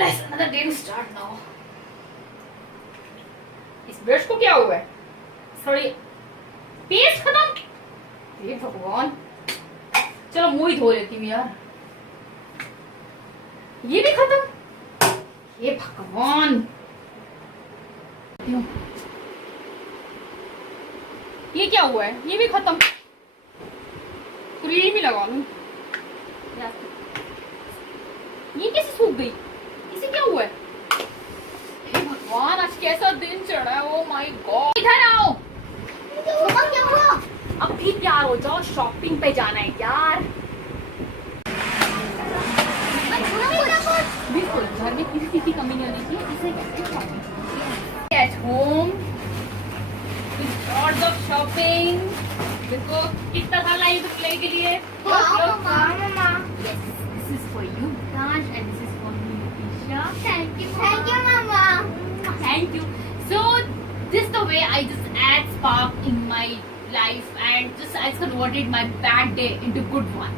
Let's another day to start now. इस brush को क्या हुआ है? सॉरी, पेस्ट खत्म। हे भगवान, चलो मुंह ही धो लेती हूँ यार। ये भी खत्म। हे भगवान, ये क्या हुआ है? ये भी खत्म। क्रीम ही लगा लूं। ये कैसे सूख गई? इसे क्या हुआ है? हे भगवान, आज कैसा दिन चढ़ा है। ओ माय गॉड, इधर आओ। क्या हुआ? अब भी तैयार हो जाओ, शॉपिंग पे जाना है यार। बिल्कुल, घर में किसी चीज की कमी नहीं होनी चाहिए। इसे कहते हैं shopping. At home lots of shopping. देखो कितना था लाई के लिए। Yes, this is for you, Taj, and this is for me, Tisha. Thank you, Mama. Thank you. So this is the way I just add spark in my life and just I converted my bad day into good one.